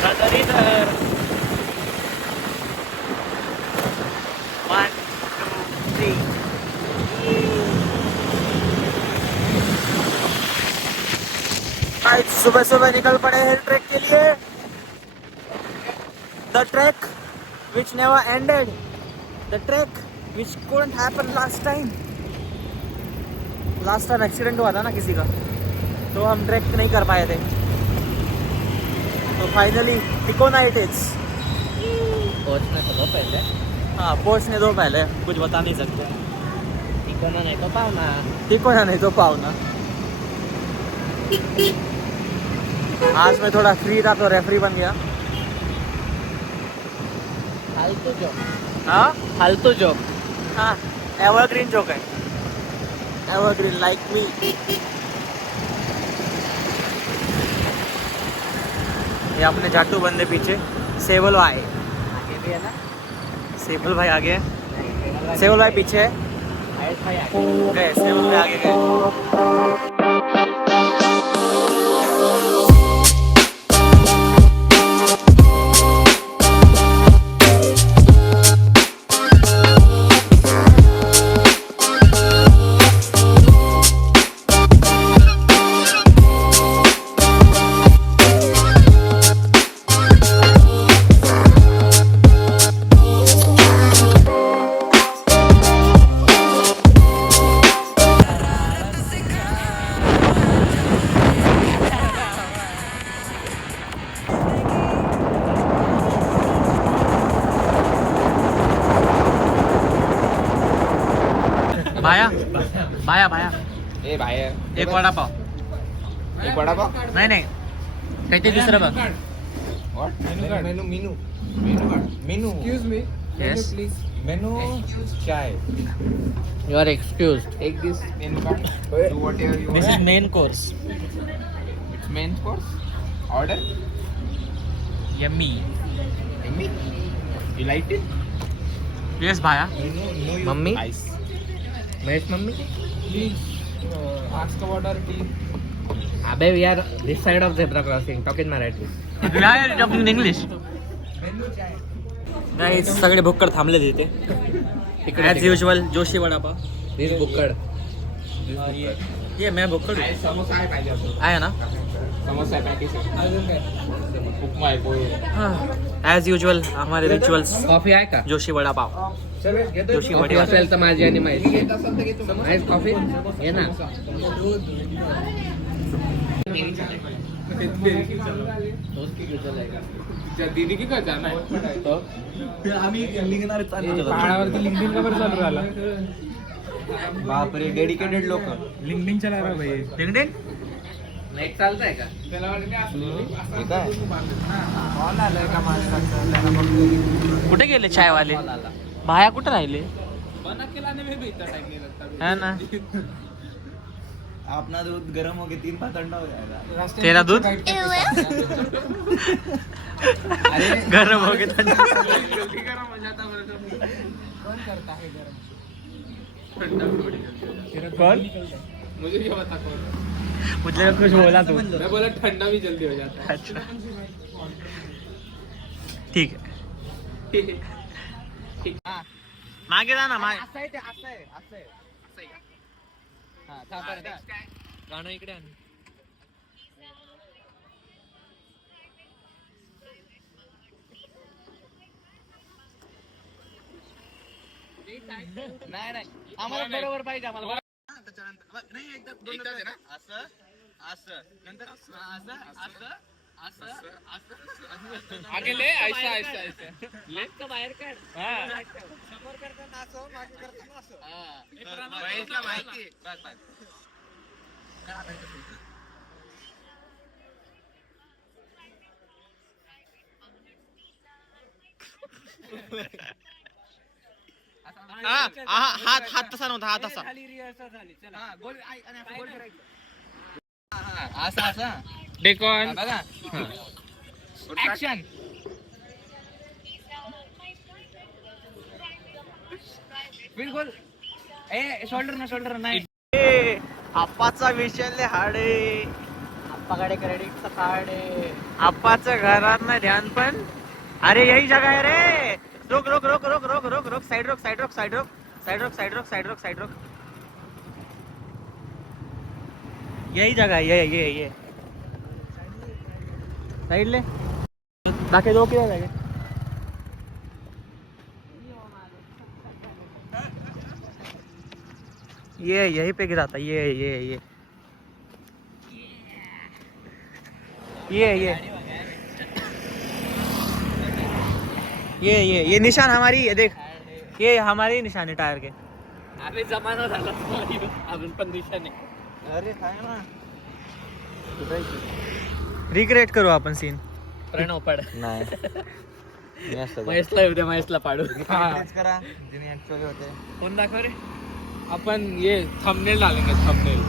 1, 2, 3. आज सुबह सुबह निकल पड़े हैं ट्रैक के लिए. The trek which never ended. The trek which couldn't happen last time. Last time accident हुआ था ना किसी का, तो हम ट्रैक नहीं कर पाए थे. तो फाइनली टिकोना इट इज. पहुंचने तो दो पहले. हाँ पहुंचने दो पहले, कुछ बता नहीं सकते. टिकोना नहीं तो पावना. टिकोना नहीं तो पावना. आज मैं थोड़ा फ्री था तो रेफरी बन गया. फालतू जोक. हाँ फालतू जोक. हाँ एवरग्रीन जोक है. Evergreen like me. ये अपने जाटू बंदे पीछे. सेवल भाई आगे भी है ना. सेवल भाई आगे है. सेवल भाई पीछे है. आयुष भाई आगे. गए सेवल भाई आगे गए. भाया भाया भाया ए भाई एक वडा पाव. एक वडा पाव. नाही नाही काहीतरी दुसरं बघ. What menu menu menu excuse me Yes. Please menu chai. You are excused. Take this menu card. Do whatever you This is want. main course. It's main course. Order. Yummy. Amy you like it. Yes भाया. Mummy. Ice. Mahesh mummy. Please ask order tea. अबे we are this side of zebra crossing. Talk in Marathi. Why are you talking in English? Menu chai. नाही सगळे भुक्कड थांबले तिथे. As usual Joshi vada pav. This बुक्कड. ये मैं भुक्कड हूँ. समोसा आहे पाहिजे असं. आहे ना. समोसा आहे पॅकेज. अजून काय. उपमा आहे पोहे. ॲज युजल हमारे रिच्युअल्स. कॉफी आहे का? जोशी वडापाव. जोशी कॉफी वडापाव. असेल तर माझी आणि माहिती. घेत असाल तर घेतो. माहीत कॉफी ये ना. दीदी की काय जाणार आम्ही निघणार पहाडावरती लिंक्डइन का बरं चालू राहिला. बापरे डेडिकेटेड लोक. लिंक्डइन चला रहा भाई. लिंक्डइन नेट चालतंय का? त्याला वाटते काय? कॉल आलाय का माझ्याकडे. कुठे गेले चायवाले? भाया कुठे राहिले? बना खिलाने में भी इतना टाइम नहीं लगता. है ना. अपना दूध गर्म हो के 3 बार ठंडा हो जाएगा. तेरा दूध? अरे गरम हो गया. जल्दी गरम हो जाता है. कौन करता है गरम. ठंडा थोड़ी जल्दी. कौन? मुझे क्या पता कौन. मुझे कुछ बोला तू. मैं बोला ठंडा भी जल्दी हो जाता है. अच्छा ठीक है. मागे जा ना मागे. असं आहे ते असं आहे असं आहे असं आहे. हा थांब बरं. गाणं इकडे आण. नाही नाही आम्हाला बरोबर पाहिजे आम्हाला. नाही एकदा दोनदा आहे ना. असं असं नंतर असं असं असं असं आगे ले ऐसा ऐसा ऐसा ले. बाहेर काढ. समोर करताना असं मागे करताना असं. महेशला माहिती आहे. बस बस. हात हात तसा नव्हता. हात असा. खाली रिहर्सल झाली. चला हा गोल आणि असं गोल करायचं. हा असं असं. डेकॉन. बघा ऍक्शन. बिलकुल. ए शोल्डर ना नाही. आप्पाचा विषय हाडे. आप्पाकडे क्रेडिटचं कार्ड आहे. आप्पाचं घरात ना ध्यान पण. अरे यही जगह है रे. रोक रोक रोक रोक रोक रोक रोक साइड रोक साइड रोक साइड रोक साइड रोक साइड रोक साइड रोक साइड रोक. यही जगह है ये साइड ले. बाकी दो किधर लगे. ये यहीं पे गिरा था. ये निशान हमारी. ये देख ये हमारी निशान है टायर के. अरे जमाना झाला अजून पण दिशा नाही. अरे काय ना रिक्रिएट करू आपण सीन. प्रणव पड नाही महेशला येऊ दे. महेशला पाडू. करा जिने ऍक्च्युअली होते. कोण दाखव रे. अपन ये थंबनेल डालेंगे थंबनेल.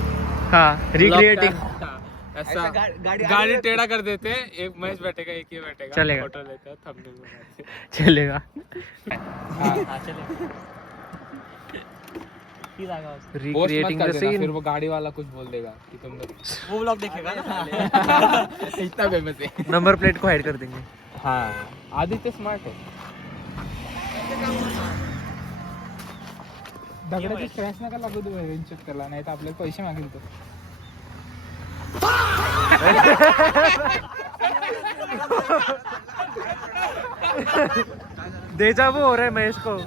हाँ रिक्रिएटिंग. ऐसा गाड़ी टेढ़ा कर देते हैं. एक महेश बैठेगा एक ही बैठेगा. चलेगा. फोटो लेते हैं थंबनेल बनाते हैं. चलेगा. हाँ, चलेगा. पोस्ट मत कर देना, फिर वो गाड़ी वाला कुछ बोल देगा कि तुम लोग वो व्लॉग देखेगा ना. इतना फेमस है. नंबर प्लेट को हाइड कर देंगे. हाँ आदित्य स्मार्ट है. दगडाची क्रॅश नका लागू दे वेंचर त्याला, नाही तर आपल्याला पैसे मागेल तो. डेजा वू हो रहा है महेश को.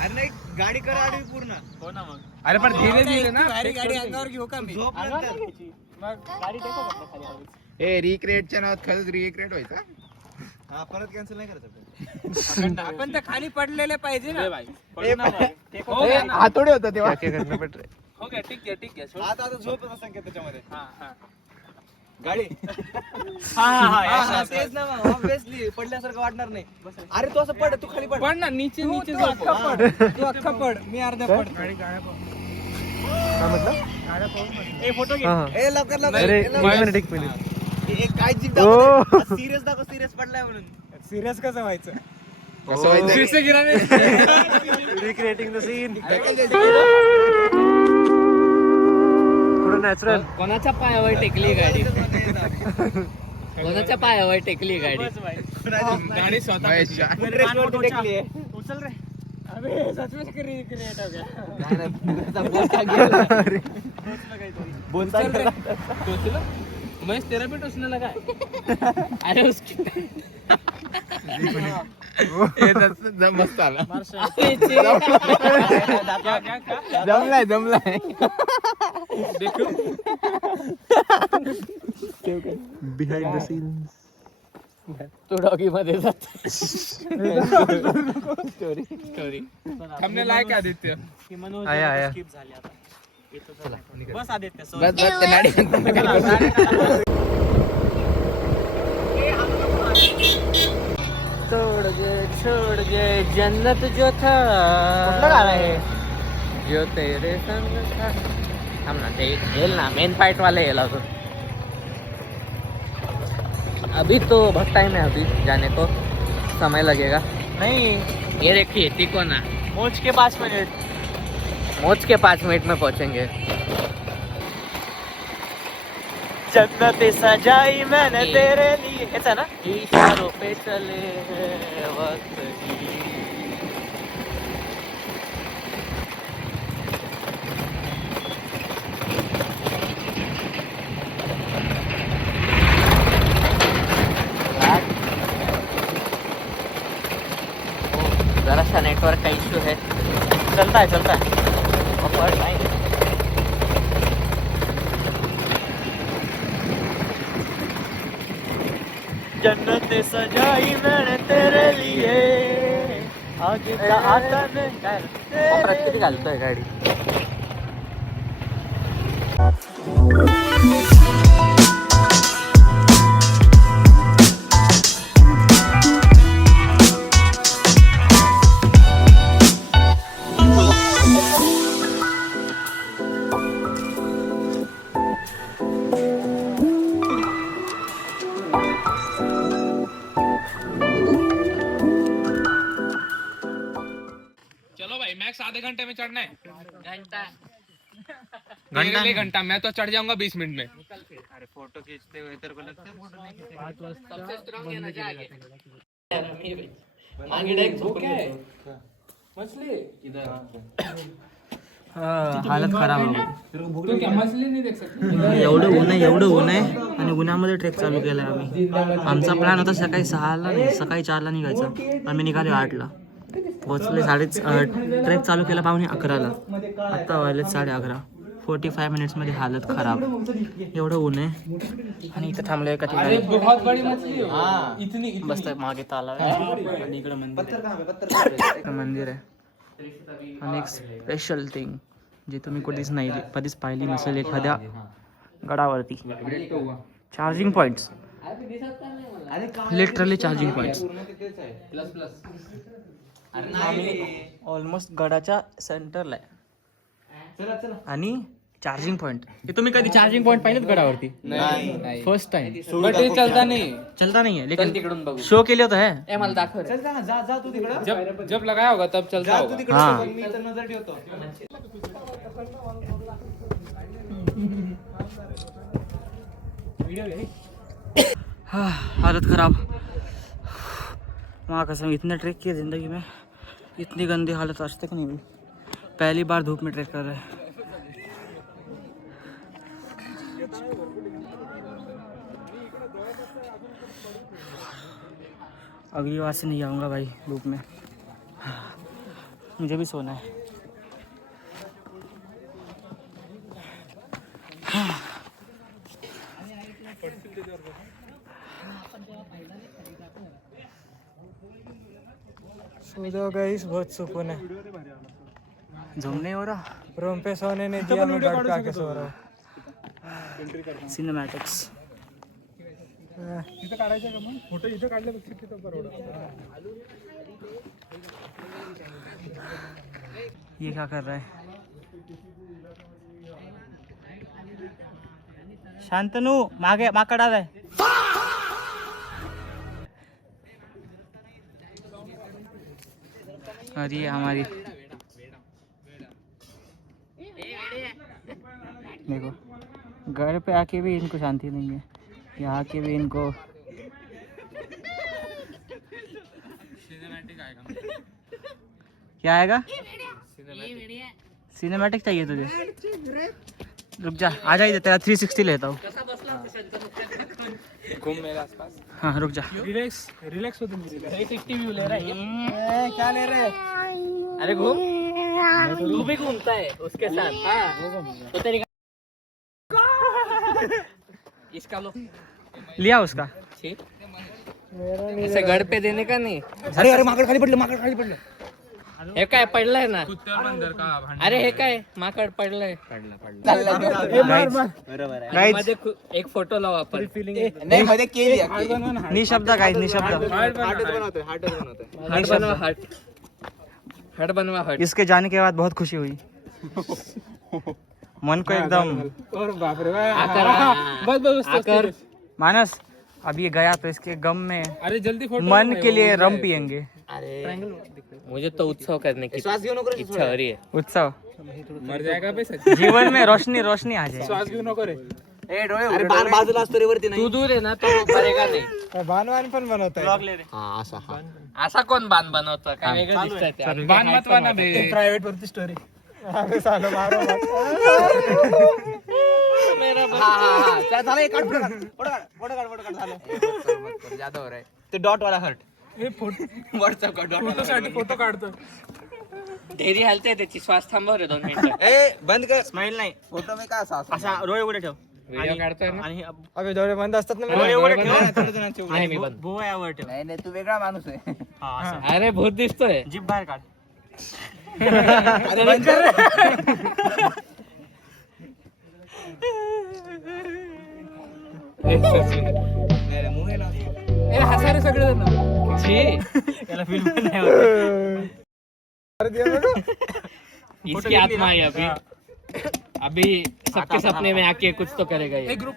अरे नाही गाडी करा आडवी पूर्ण. हो ना मग. अरे पण धीरे धीरे ना. गाडी अंगावर घेऊ का मी. गाडी टेको खाली. ए रिक्रिएटच्या नावात खरंच रिक्रिएट व्हायचा. हा परत कॅन्सल नाही करायचं. आपण तर खाली पडलेले पाहिजे ना. हातोडे होता तेव्हा. क्या करना पड़ रहा है. हो गया ठीक आहे. आता झोप संकेत त्याच्यामध्ये. हा गाडी. हा तेच ना मग ऑब्विसली पडल्यासारखं वाटणार नाही. अरे तू असं पड. तू खाली पड. पण ना नीचे नीचे तू अख्खा पड. मी अर्धा पड. ए फोटो घे. ए लवकर लवकर. अरे, एक मिनिट. एक काय जीप दाखव. सिरियस दाखव. सिरियस पडलाय म्हणून. सिरियस कसं व्हायचं. फिर से गिरा नहीं. Recreating the scene. थोडं नॅचरल. कोणाच्या पायावर टेकली गाडी. कोणाच्या पायावर टेकली गाडी. गाड़ी स्वतः टेकली. उचल रे. अबे सच में क्रिएट हो गया. बोलता टोचला. महेश तेरा भी टोचने लगा है. अरे उसकी मस्त आला. जमलाय. देखो बिहाइंड द सीन्स. तू डॉगी मध्ये जात. स्टोरी हमने लायक आदित्य. आया बस आदित्य. छोड़ गए जन्नत जो था. कुठलं गाणं आहे? जो तेरे संग था. हम ना ते येईल ना मेन फाइट वाले येला तो. अभी तो बहुत टाइम है. अभी जाने को समय लगेगा. नहीं ये देखिए तिकोना. मोच के 5 मिनट. मोच के 5 मिनट में पहुंचेंगे. जन्नत सजाई मैंने तेरे लिए. हेच आहे ना. इशारों पे चले हैं वक्त की. जरासा नेटवर्क का इश्यू है. चलता है. जन्नत सजाई मैंने तेरे लिए. आगे का आता नहीं. किती घालतोय गाडी. घंटा एक घंटा मैं तो चढ़ जाऊंगा 20 मिनट में. अरे फोटो खींचते हुए तेरे को लगता है फोटो नहीं खींचेगा? हालत खराब हो गई. एवढं ऊन आहे आणि उन्हामध्ये ट्रेक चालू केलाय आम्ही. आमचा प्लॅन होता सकाळी 6ला नाही सकाळी 4ला निघायचा. आम्ही निघालो 8ला. पोहोचले ट्रेक चालू केला 11:15ला. आत्ता वाजले 11:30. 45 मिनिट्समध्ये हालत खराब. एवढं ऊन आहे आणि इथं थांबलोय एका ठिकाणी. बहुत बड़ी मछली है इतनी मस्त मागे तलाव आहे आणि इकडं मंदिर आहे आणि एक स्पेशल थिंग जे तुम्ही कधीच पाहिली नसेल एखाद्या गडावरती. Charging points. Literally charging points. Almost गडाच्या सेंटरला आहे आणि चार्जिंग पॉइंट. तुम्ही कधी चार्जिंग पॉइंट पाहिलेत गडावरती? नहीं फर्स्ट टाइम. बट ये चलता नहीं. चलता नहीं है लेकिन शो केले होतं है. मला दाखव रे. जब लगाया होगा तब चलता होगा. हाँ हालत खराब. वहाँ कसम इतने ट्रैक किए ज़िंदगी में इतनी गंदी हालत आज तक नहीं हुई. पहली बार धूप में ट्रैक कर रहे हैं. अगली बार से नहीं आऊँगा भाई धूप में. मुझे भी सोना है. सो जाओ गाइस, बहुत सुकून है. झूम नहीं हो रहा. रूम पे सोने नहीं दिया, मैं बेड पे आके सो रहा हूँ. सिनेमैटिक्स. इथं काढायचं का मग फोटो? इथं काढल्यापेक्षा तिथं परवडा. ये क्या कर रहा है? शांतनु मागे माकड आलाय. अरे हमारी देखो घर पे आके भी इनको शांति नहीं है. यहाँ के भी इनको क्या आएगा? सिनेमैटिक चाहिए तुझे? रुक जा, आ जा इधर, तेरा 360 लेता हूँ. घूम मेरे आसपास. हाँ रुक जा. रिलॅक्स होतो मी. 360 व्यू ले रहा है. क्या ले रहे? अरे घूम. तू भी घूमता है उसके साथ. हाँ तो तेरी इसका लो. लिया उसका. ठीक. ऐसे घर पे देने का नहीं. अरे अरे माकड खाली पडलं. हे काय पडलंय ना. कुत्त्यावर बंदर का भांडण. अरे हे काय माकड पडलंय. गाईज मध्ये एक फोटो लाव आपण. नाही मध्ये केली निशब्द गाईज निशब्द. हार्ट बनवा हार्ट. इसके जाने के बाद बहुत खुशी हुई. मन को एकदम. और बाप रे बाप. आकर बस आकर मानस अब ये गया तो इसके गम में अरे जल्दी फोटो. मन के लिए रम पियेंगे. अरे मुझे तो उत्सव करने की श्वास घेऊ नको रे. इच्छा हो रही है. उत्सव. मर जाएगा बे सच. जीवन में रोशनी रोशनी आ जाए. श्वास घेऊ नको रे. अरे बाण बाजूला असतो रे वरती नाही. तू दूर आहे ना तो मरेगा नाही. बाणवान पण बनवत आहे. हा असा हा. असा कोण बाण बनवतो काय वेगळं दिसतंय ते. बाण मत वाना बे. प्रायव्हेट वरती स्टोरी. अरे सालो मारो मत. त्या झालं एक फोटो काढ झालं. ज्यादा हो रहा है. ते डॉट वाला हर्ट. हे फोटो व्हॉट्सअप का डॉट फोटो साठी फोटो काढतो. ढेरी हालते त्याची. श्वास थांबव रे 2 मिनिटं. ए बंद कर. स्माइल नाही. फोटो में का असा असा डोळे उघडे ठेव. व्हिडिओ काढतोय ना. आणि अबे डोळे बंद असतात ना. डोळे उघडे बरोबर. ठेव. नाही मी बंद. भुवया वर ठेव. नाही नाही तू वेगळा माणूस आहे. हा असं. अरे भूत दिसतोय. जीभ बाहेर काढ. अरे बंद कर. ए हसा रे सगळे जण. याला फिल्म पण नाही होत. इसकी आत्मा है अभी सबके सपने में आके कुछ तो करेगा ये. ग्रुप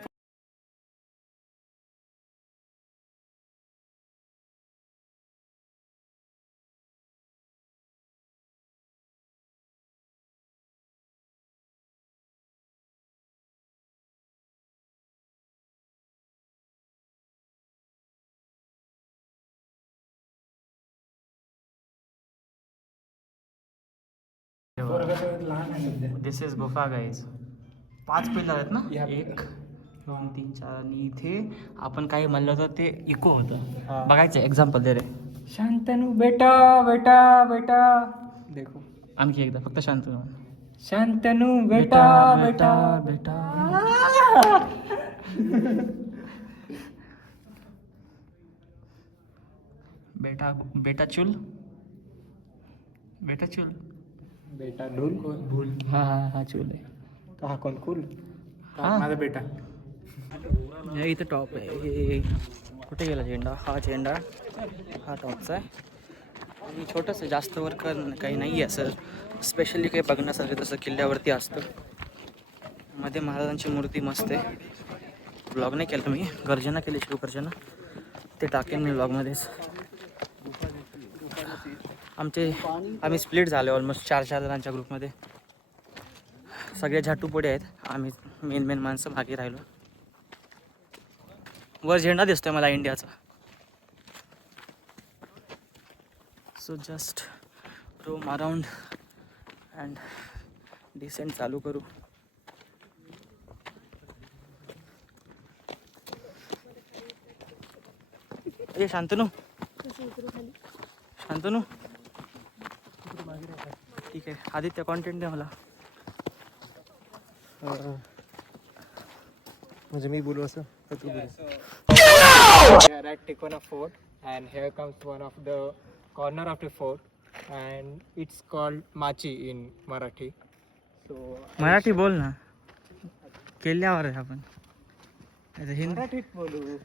लहान आहे सध्या. दिस इज गुफा गाईज. 5 पिलर आहेत ना, 1 2 3 4. आणि इथे आपण काही म्हणलं तर ते इको होतं. बघायचं एक्झाम्पल दे रे. शांतनू बेटा बेटा बेटा देखो. आणखी एकदा फक्त शांत व्हा. शांतनू बेटा बेटा बेटा. बेटा बेटा चुल बेटा चुल बेटा ढोल भूल. हा चुल आहे. तो हा कोण कुल हा. माझा बेटा. हे इथं टॉप आहे. हे कुठे गेला झेंडा? हा झेंडा हा टॉपचा आहे. आणि छोटंसं जास्त वर काही नाही आहे असं स्पेशली काही बघण्यासारखं. तसं किल्ल्यावरती असतं. मध्ये महाराजांची मूर्ती मस्त आहे. ब्लॉग नाही केला मी, गर्जना केली शिवगर्जना, ते टाकेन मी ब्लॉगमध्येच. आम्ही स्प्लिट झालो ऑलमोस्ट 4 जणांच्या ग्रुपमध्ये. सगळे झाटूपुढे आहेत, आम्ही मेन माणसं मागे राहिलो. वर झेंडा दिसतोय मला इंडियाचा. So just roam around and descent चालू करू. ए शांतनू शांतनू ठीक आहे. आदित्य कॉन्टेंट द्या मला. म्हणजे मी बोलू असं तर तू बोल. Here at Tikona Fort, and here comes one of the corner of the fort, and it's called Machi in Marathi. So Marathi बोल ना, किल्ल्यावर आहे आपण. हिंदी मराठीत बोलू.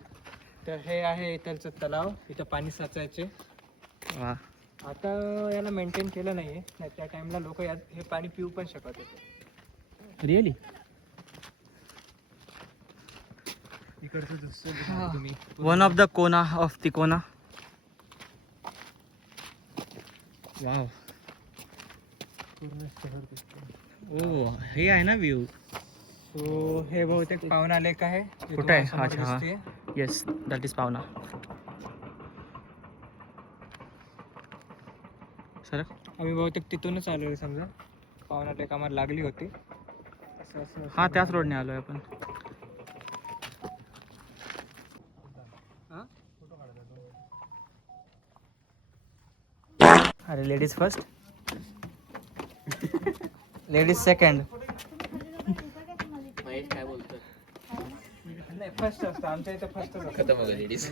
तर हे आहे इथलचं तलाव. इथं पाणी साचायचे. वा. आता याला मेंटेन केलं नाहीये. नाही त्या टाइमला लोक हे पाणी पिऊ पण शकत होते. रिअली. इकडचं दृश्य तुम्ही. वन ऑफ द कोना ऑफ तिकोना. वाव. पूर्ण शहर दिसतं. ओ हे आहे ना व्ह्यू. सो हे बहुतेक पावना लेक आहे. कुठे आहे? अच्छा हा. येस दॅट इज पावना. सर आम्ही बहुतेक तिथूनच आलो आहे. समजा पावना लेक आम्हाला लागली होती. हा त्याच रोडने आलोय आपण. अरे ladies first, ladies second. Mahesh काय बोलतो? नाही फर्स्ट असतं आमच्या इथं. फर्स्ट असतं. खतम हो गई लेडीज.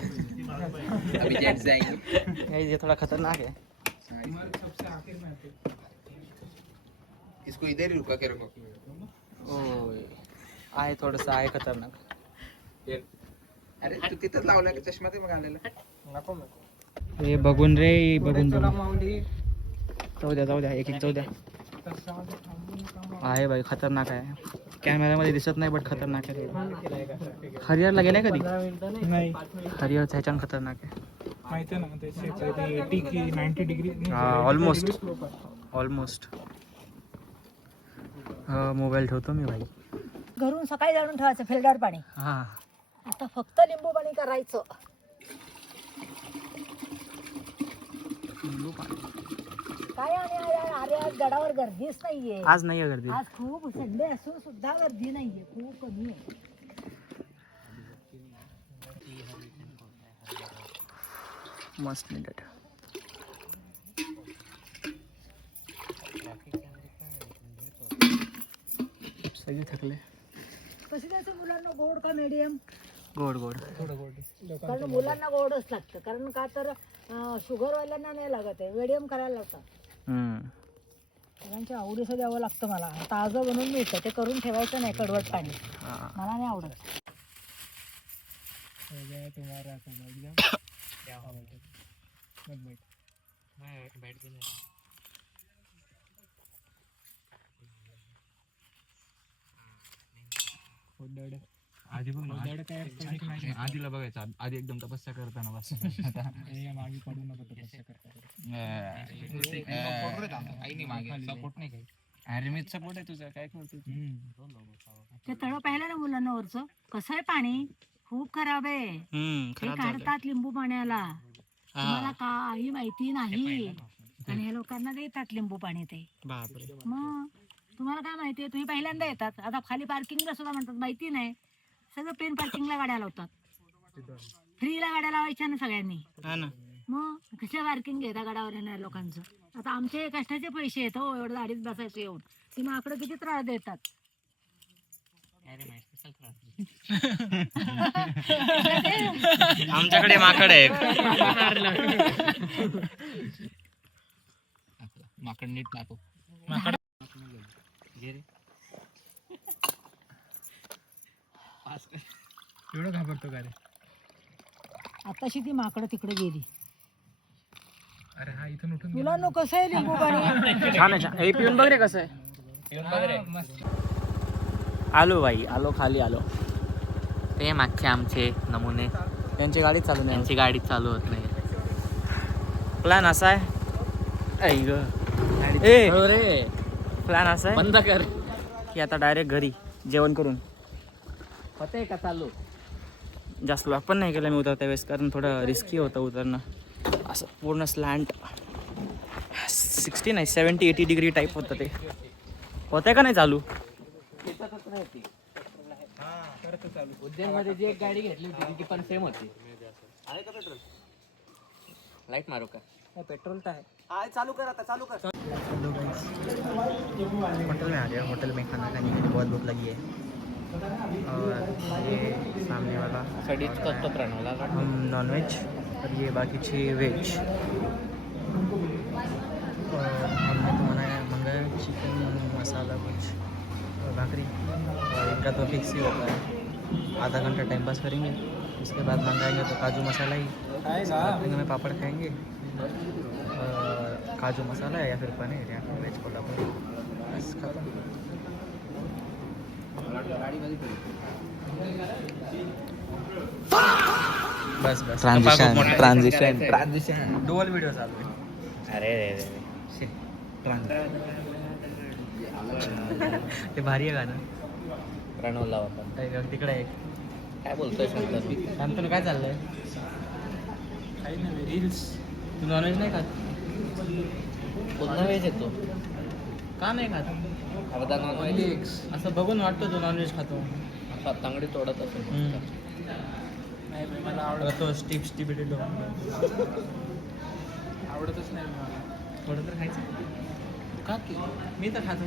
अभी जेंट्स जाएंगे. ये थोड़ा खतरनाक है. सबसे आखिर में आते. इसको इधर ही रुका के रखो. ओ आहे थोडंसं आहे खतरनाक. अरे तू तिथंच लावला की चष्मा ते मग आलेला. नको नको. हे बघून रे बघून चला बघून. माऊली. जाऊ द्या एक जाऊ द्या. आहे बाई खतरनाक आहे. कॅमेऱ्यामध्ये दिसत नाही बट खतरनाक आहे. हरिहरला गेलाय कधी? नाही हरिहरचं ह्याच्यानं खतरनाक आहे. माहिती ना ते 80 की 90 डिग्री. हा ऑलमोस्ट. मोबाईल ठेवतो मी भाई. घरून सकाळी जाणून ठेवायचं फिल्टर पाणी. हा आता फक्त लिंबू पाणी करायचं. काय आणि अरे आज गडावर गर्दीच नाहीये. आज नाही आहे गर्दी. आज खूप संडे असून सुद्धा गर्दी नाहीये. खूप कमी आहे. मस्त मिनिट. सगळे थकले. कशी द्यायचं मुलांना गोड का मिडियम? गोड गोड. कारण मुलांना गोडच लागतं. कारण का तर शुगरवाल्यांना नाही लागत आहे. मिडियम करायला लागतं. मुलांच्या आवडीचं द्यावं लागतं मला. ताजं बनवून मिळतं ते करून ठेवायचं नाही कडवट पाणी. मला नाही आवडत. तुम्हारा आधी बघ आधीला बघायचं. आधी एकदम तपस्या करताना बस. मागे पडू नको तपस्या करता. सपोर्ट नाही काही. अरे मी सपोर्ट आहे तुझा. काय करतो ते तळ पाहिलं ना मुलांना वरचं कसं आहे पाणी. खूप खराब आहे. ते खराब झालं. काढतात लिंबू पाण्याला. तुम्हाला काही माहिती नाही. आणि ह्या लोकांना देतात लिंबू पाणी ते. बापरे. मग तुम्हाला काय माहितीये, तुम्ही पहिल्यांदा येतात, आता खाली पार्किंगला सुद्धा म्हणतात माहिती नाही, सगळं पेन पार्किंगला गाड्या लावतात, फ्रीला गाड्या लावायच्या ना सगळ्यांनी. हा ना. मग कशा पार्किंग घेता गाड्यावर येणार लोकांचं. आता आमचे कष्टाचे पैसे आहेत हो, एवढं गाडीत बसायचं येऊन, ती माकडं किती त्रास देतात. आमच्याकडे माकड आहे. माकड नीट टाकू. एवढं घाबरतो का रे? आताशी ती माकडं तिकडे गेली. अरे हा इथून उठून मुलांनो कसं आहे लिंबू पाणी. छान आहे छान. हे पिऊन बघ रे कसं आहे. आलो बाई, आलो खाली आलो. ते मागचे आमचे नमुने, त्यांची गाडी चालू नाही. त्यांची गाडी चालू होत नाही. प्लॅन असा आहे. ए रे प्लॅन असा आहे बंद कर. की आता डायरेक्ट घरी जेवण करून. होते का चालू? जास्त लॉक पण नाही केलं मी उतरत्या वेळेस, कारण थोडं रिस्की होतं उतरणं. असं पूर्ण स्लँट 60 नाही 70-80 डिग्री टाईप होतं ते. होतंय का नाही चालू? उज्जैन मध्ये जी एक गाडी घेतली होती ती पण सेम होती. लाईट मारू का? पेट्रोल तर आहे. होटल में आ गया. होटल में खाना खाने के लिए बहुत भूख लगी है. और ये सामने वाला सडीच करतो प्रणवला. हम नॉन वेज और ये बाकी छः वेज. और हमने तो मंगाया चिकन मसाला कुछ और भाकरी. और इनका तो फिक्स ही होता है, आधा घंटा टाइम पास करेंगे, उसके बाद मंगाएंगे तो काजू मसाला ही. स्टार्टिंग में पापड़ खाएंगे, काजू मसाला या फिर पनीर या फिर वेज कोल्हापुर. बस खत्म. बस बस. ट्रान्झिशन डुअल व्हिडिओ चालू आहे. अरे रे रे ते भारी आहे गाणं. प्रणवला होता. तिकडे एक काय बोलतोय शंकर? शांतनु काय चाललंय? रील्स. तू नॉनव्हेज नाही खात? पुन्हा वेज येतो. का नाही खात? अर्धा नॉनव्हेज असं बघून वाटतं तू नॉनव्हेज खातो. तांगडी तोडत असेल. मला तो स्टिप्स टिबिटेडो आवडतच नाही मला. थोडं तर खायचं का? की मी तर खातो.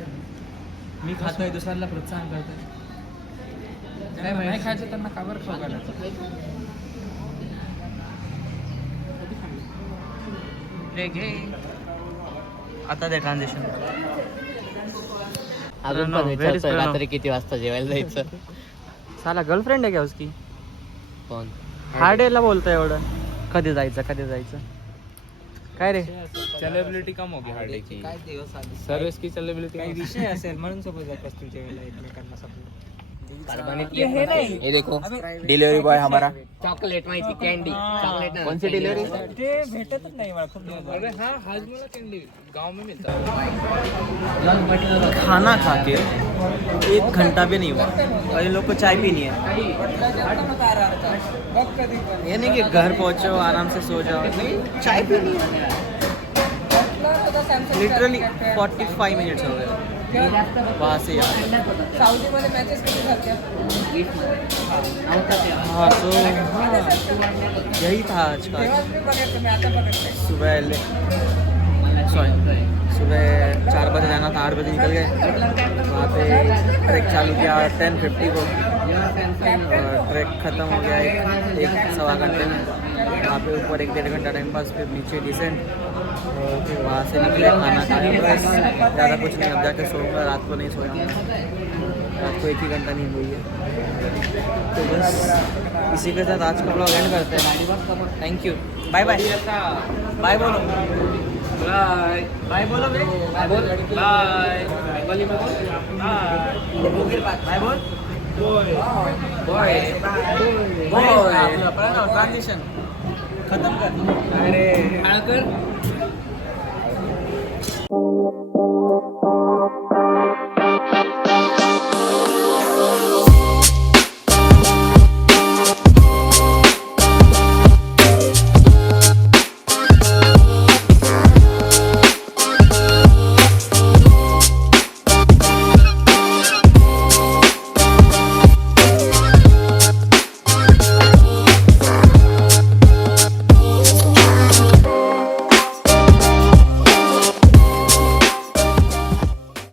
मी खातोय, दुसऱ्याला प्रोत्साहन करतोय. काय नाही खायचं त्यांना काबर खाऊ घालायचं. आता ते ट्रान्झिशन अजून पण विचारतोय रात्री किती वाजता जेवायला जायचं. साला गर्लफ्रेंड आहे क्या उसकी? कोण? हार्डेला बोलतोय एवढं. कधी जायचं कधी जायचं काय रे? सेलिब्रिटी कम होगी हार्डे की. काय दिवस आले. सर्विस की सेलिब्रिटी. काही विषय असेल म्हणून सोबत जात असतील जेवायला एकमेकांना सपना. ये देखो डिलिव्हरी बॉय हमारा. चॉकलेट माहिती कॅन्डी. चॉकलेट कौन सी डिलिव्हरी? ते भेटतच नाही मला खूप दिवस झाले. अरे हाँ हाजमोला कैंडी गांव में मिलता है. खाना खा के 1 घंटा भी नहीं हुआ और इन लोग को चाय पीनी है. ये नहीं कि घर पहुंचो आराम से सो जाओ, नहीं चाय पीनी है. लिटरली 45 मिनट्स हो गए वहाँ से यहाँ. साऊदीमध्ये मॅचेस कधी झाल्या? हाँ तो यही था आज का. तेव्हाच मी बघितलं, मी आता बघितलं. सुबह 4 बजे जाना था, 8 बजे निकल गए. वहाँ पे ट्रैक चालू किया 10:50 को. ट्रैक ख़त्म हो गया एक सवा घंटे में. वहाँ पे ऊपर 1-1.5 घंटा टाइम पास, फिर नीचे डिसेंट. और फिर वहाँ से निकले, खाना खाया. बस ज़्यादा कुछ नहीं. अब जाके सोऊंगा. रात को नहीं सोया हूँ. रात को 1 ही घंटा नींद हुई है. तो बस इसी के साथ आज का ब्लॉग एंड करते हैं. Thank you. Bye bye. Bye बोलो. बाय बाय बोलो बे. बाय बोल. बाय बंगाली में बोल. बाय बोल. बॉय बॉय ट्रांजिशन खत्म कर. अरे